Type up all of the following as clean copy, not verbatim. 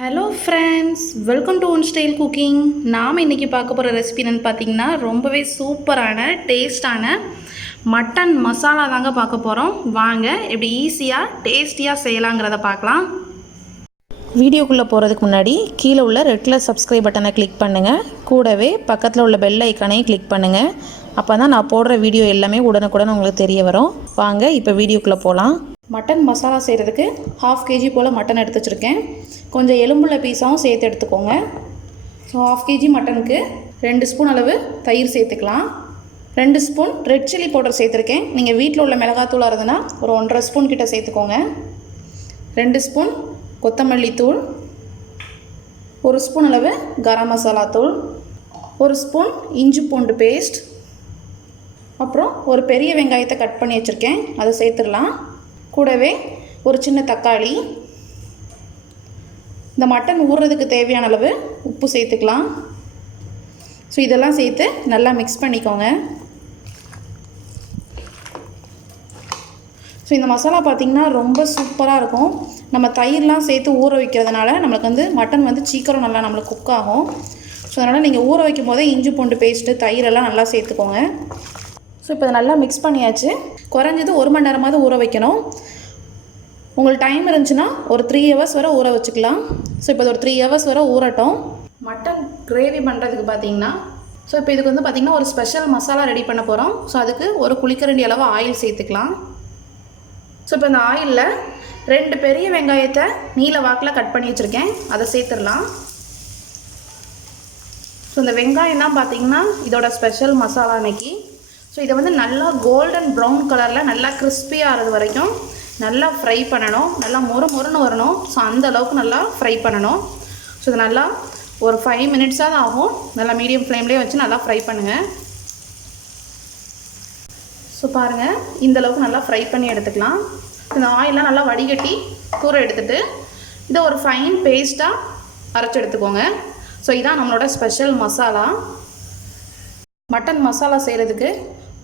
Hello friends, welcome to Untitled cooking. நாம் இன்றைக்கி பார்க்க போகிற ரெசிபி என்னென்னு பார்த்தீங்கன்னா ரொம்பவே சூப்பரான டேஸ்டான மட்டன் மசாலா தாங்க பார்க்க போகிறோம். வாங்க எப்படி ஈஸியாக டேஸ்டியாக செய்யலாங்கிறத பார்க்கலாம். வீடியோக்குள்ளே போகிறதுக்கு முன்னாடி கீழே உள்ள ரெட் கலர் சப்ஸ்கிரைப் பட்டனை கிளிக் பண்ணுங்கள். கூடவே பக்கத்தில் உள்ள பெல் ஐக்கானையும் கிளிக் பண்ணுங்கள். அப்போ தான் நான் போடுற வீடியோ எல்லாமே உடனுக்குடன் உங்களுக்கு தெரிய வரும். வாங்க இப்போ வீடியோக்குள்ளே போகலாம். மட்டன் மசாலா செய்கிறதுக்கு 1/2 kg போல் மட்டன் எடுத்து வச்சுருக்கேன். கொஞ்சம் எலும்புள்ள பீஸாகவும் சேர்த்து எடுத்துக்கோங்க. ஸோ 1/2 kg மட்டனுக்கு 2 ஸ்பூன் அளவு தயிர் சேர்த்துக்கலாம். 2 ஸ்பூன் ரெட் சில்லி பவுடர் சேர்த்துருக்கேன். நீங்கள் வீட்டில் உள்ள மிளகாத்தூள் இருந்ததுன்னா ஒரு 1.5 ஸ்பூன் கிட்ட சேர்த்துக்கோங்க. 2 ஸ்பூன் கொத்தமல்லி தூள், 1 ஸ்பூன் அளவு கரம் மசாலா தூள், 1 ஸ்பூன் இஞ்சி பூண்டு பேஸ்ட், அப்புறம் ஒரு பெரிய வெங்காயத்தை கட் பண்ணி வச்சுருக்கேன், அதை சேர்த்துடலாம். கூடவே ஒரு சின்ன தக்காளி, இந்த மட்டன் ஊறுறதுக்கு தேவையான அளவு உப்பு சேர்த்துக்கலாம். ஸோ இதெல்லாம் சேர்த்து நல்லா மிக்ஸ் பண்ணிக்கோங்க. ஸோ இந்த மசாலா பார்த்திங்கன்னா ரொம்ப சூப்பராக இருக்கும். நம்ம தயிர்லாம் சேர்த்து ஊற வைக்கிறதுனால நம்மளுக்கு மட்டன் சீக்கிரம் நல்லா நம்மளுக்கு குக் ஆகும். ஸோ அதனால் நீங்கள் ஊற வைக்கும் போதே இஞ்சி பூண்டு பேஸ்ட்டு தயிரெல்லாம் நல்லா சேர்த்துக்கோங்க. ஸோ இப்போ இதை நல்லா மிக்ஸ் பண்ணியாச்சு. குறைஞ்சது 1 மணி நேரமாவது ஊற வைக்கணும். உங்களுக்கு டைம் இருந்துச்சுன்னா ஒரு 3 hours வரை ஊற வச்சுக்கலாம். ஸோ இப்போ இது ஒரு 3 hours வரை ஊறட்டும். மட்டன் கிரேவி பண்ணுறதுக்கு பார்த்தீங்கன்னா இப்போ இதுக்கு பார்த்திங்கன்னா ஒரு ஸ்பெஷல் மசாலா ரெடி பண்ண போகிறோம். ஸோ அதுக்கு ஒரு குளிக்கரண்டி அளவு ஆயில் சேர்த்துக்கலாம். ஸோ இப்போ இந்த ஆயிலில் 2 பெரிய வெங்காயத்தை நீல வாக்கில் கட் பண்ணி வச்சுருக்கேன், அதை சேர்த்துடலாம். ஸோ இந்த வெங்காயம் தான் பார்த்திங்கன்னா இதோட ஸ்பெஷல் மசாலா அன்னைக்கு. ஸோ இதை நல்லா கோல்டன் ப்ரௌன் கலரில் நல்லா கிறிஸ்பியாக ஆகிறது வரைக்கும் நல்லா ஃப்ரை பண்ணணும். நல்லா மொறுன்னு வரணும். ஸோ அந்த அளவுக்கு நல்லா ஃப்ரை பண்ணணும். ஸோ இது நல்லா ஒரு 5 minutes-ஆக தான் ஆகும். நல்லா மீடியம் ஃப்ளேம்லேயே வச்சு நல்லா ஃப்ரை பண்ணுங்கள். ஸோ பாருங்கள், இந்த அளவுக்கு நல்லா ஃப்ரை பண்ணி எடுத்துக்கலாம். இந்த ஆயிலெலாம் நல்லா வடிகட்டி தூர எடுத்துகிட்டு இதை ஒரு ஃபைன் பேஸ்ட்டாக அரைச்சி எடுத்துக்கோங்க. ஸோ இதான் நம்மளோட ஸ்பெஷல் மசாலா. மட்டன் மசாலா செய்கிறதுக்கு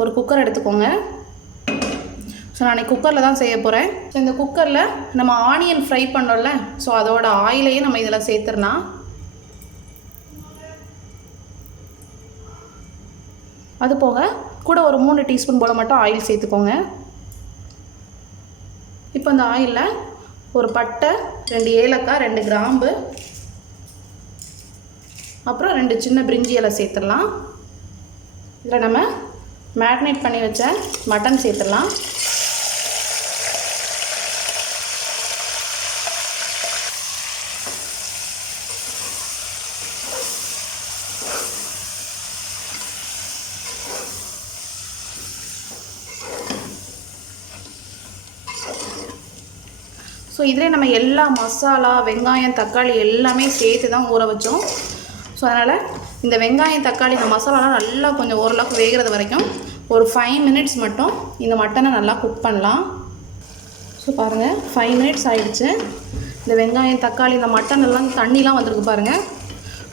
ஒரு குக்கர் எடுத்துக்கோங்க. ஸோ நான் குக்கரில் தான் செய்ய போகிறேன். ஸோ இந்த குக்கரில் நம்ம ஆனியன் ஃப்ரை பண்ணோம்ல, ஸோ அதோட ஆயிலையே நம்ம இதில் சேர்த்துடலாம். அது போக கூட ஒரு 3 டீஸ்பூன் போல் மட்டும் ஆயில் சேர்த்துக்கோங்க. இப்போ இந்த ஆயிலில் ஒரு பட்டை, 2 ஏலக்காய், 2 கிராம்பு, அப்புறம் 2 சின்ன பிரிஞ்சி இலை சேர்த்துடலாம். இதில் நம்ம மேரினேட் பண்ணி வச்ச மட்டன் சேர்த்துடலாம். ஸோ இதிலே நம்ம எல்லா மசாலா, வெங்காயம், தக்காளி எல்லாமே சேர்த்து தான் ஊற வச்சோம். ஸோ அதனால் இந்த வெங்காயம், தக்காளி, இந்த மசாலாலாம் நல்லா கொஞ்சம் ஓரளவுக்கு வேகிறது வரைக்கும் ஒரு 5 minutes மட்டும் இந்த மட்டனை நல்லா குக் பண்ணலாம். ஸோ பாருங்கள், 5 minutes ஆகிடுச்சு. இந்த வெங்காயம், தக்காளி, இந்த மட்டன் எல்லாம் தண்ணிலாம் வந்திருக்கு பாருங்கள்.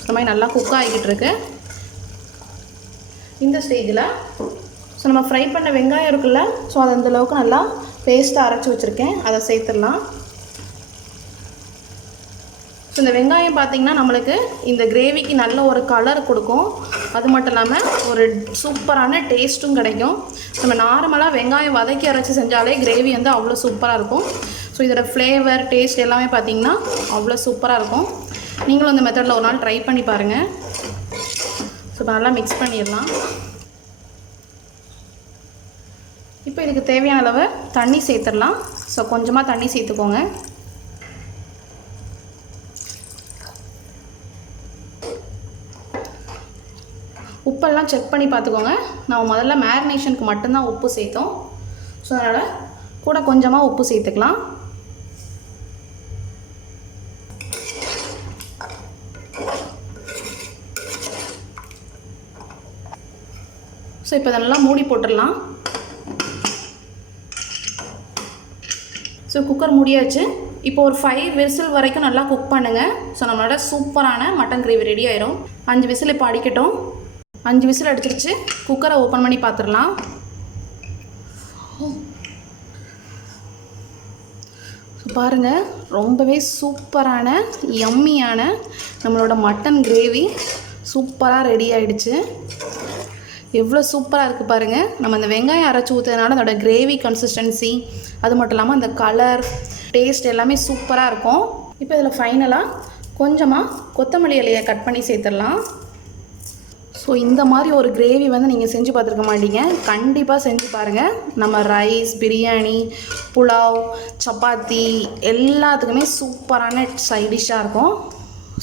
இந்த மாதிரி நல்லா குக் ஆகிக்கிட்டு இருக்கு. இந்த ஸ்டேஜில் ஸோ நம்ம ஃப்ரை பண்ண வெங்காயம் இருக்குல்ல, ஸோ அது அந்தளவுக்கு நல்லா பேஸ்ட்டாக அரைச்சி வச்சுருக்கேன், அதை சேர்த்துடலாம். ஸோ இந்த வெங்காயம் பார்த்திங்கன்னா நம்மளுக்கு இந்த கிரேவிக்கு நல்ல ஒரு கலர் கொடுக்கும். அது மட்டும் இல்லாமல் ஒரு சூப்பரான டேஸ்ட்டும் கிடைக்கும். நம்ம நார்மலாக வெங்காயம் வதக்கி அரைச்சி செஞ்சாலே கிரேவி அவ்வளோ சூப்பராக இருக்கும். ஸோ இதோட ஃப்ளேவர், டேஸ்ட் எல்லாமே பார்த்திங்கன்னா அவ்வளோ சூப்பராக இருக்கும். நீங்களும் இந்த மெத்தடில் ஒரு நாள் ட்ரை பண்ணி பாருங்கள். ஸோ இப்போ நல்லா மிக்ஸ் பண்ணிடலாம். இப்போ இதுக்கு தேவையான அளவு தண்ணி சேர்த்துடலாம். ஸோ கொஞ்சமாக தண்ணி சேர்த்துக்கோங்க. உப்பெல்லாம் செக் பண்ணி பார்த்துக்கோங்க. நம்ம முதல்ல மேரினேஷனுக்கு மட்டும்தான் உப்பு சேர்த்தோம். ஸோ அதனால் கூட கொஞ்சமாக உப்பு சேர்த்துக்கலாம். ஸோ இப்போ இதெல்லாம் மூடி போட்டுடலாம். ஸோ குக்கர் மூடியாச்சு. இப்போ ஒரு 5 விசில் வரைக்கும் நல்லா குக் பண்ணுங்கள். ஸோ நம்மளோட சூப்பரான மட்டன் கிரேவி ரெடி ஆயிரும். 5 விசில் இப்போ அடிக்கட்டும். 5 விசில் அடிச்சிருச்சு. குக்கரை ஓப்பன் பண்ணி பார்த்துடலாம். பாருங்கள், ரொம்பவே சூப்பரான யம்மியான நம்மளோட மட்டன் கிரேவி சூப்பராக ரெடி ஆகிடுச்சு. எவ்வளோ சூப்பராக இருக்குது பாருங்கள். நம்ம அந்த வெங்காயம் அரைச்சி ஊற்றுறதுனால அதோட கிரேவி கன்சிஸ்டன்சி, அது மட்டும் இல்லாமல் அந்த கலர், டேஸ்ட் எல்லாமே சூப்பராக இருக்கும். இப்போ இதில் ஃபைனலாக கொஞ்சமாக கொத்தமல்லி இலையை கட் பண்ணி சேர்த்துடலாம். ஸோ இந்த மாதிரி ஒரு கிரேவி வந்து நீங்கள் செஞ்சு பார்த்துருக்க மாட்டீங்க. கண்டிப்பாக செஞ்சு பாருங்கள். நம்ம ரைஸ், பிரியாணி, புலாவ், சப்பாத்தி எல்லாத்துக்குமே சூப்பரான சைட் டிஷ்ஷாக இருக்கும்.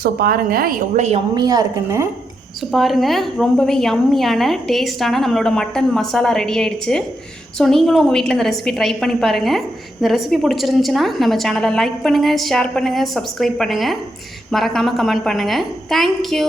ஸோ பாருங்கள் எவ்வளோ யம்மியாக இருக்குன்னு. ஸோ பாருங்கள், ரொம்பவே யம்மியான டேஸ்டான நம்மளோட மட்டன் மசாலா ரெடி ஆகிடுச்சு. ஸோ நீங்களும் உங்கள் வீட்டில் இந்த ரெசிபி ட்ரை பண்ணி பாருங்கள். இந்த ரெசிபி பிடிச்சிருந்துச்சின்னா நம்ம சேனலை லைக் பண்ணுங்கள், ஷேர் பண்ணுங்கள், சப்ஸ்கிரைப் பண்ணுங்கள், மறக்காமல் கமெண்ட் பண்ணுங்கள். தேங்க்யூ.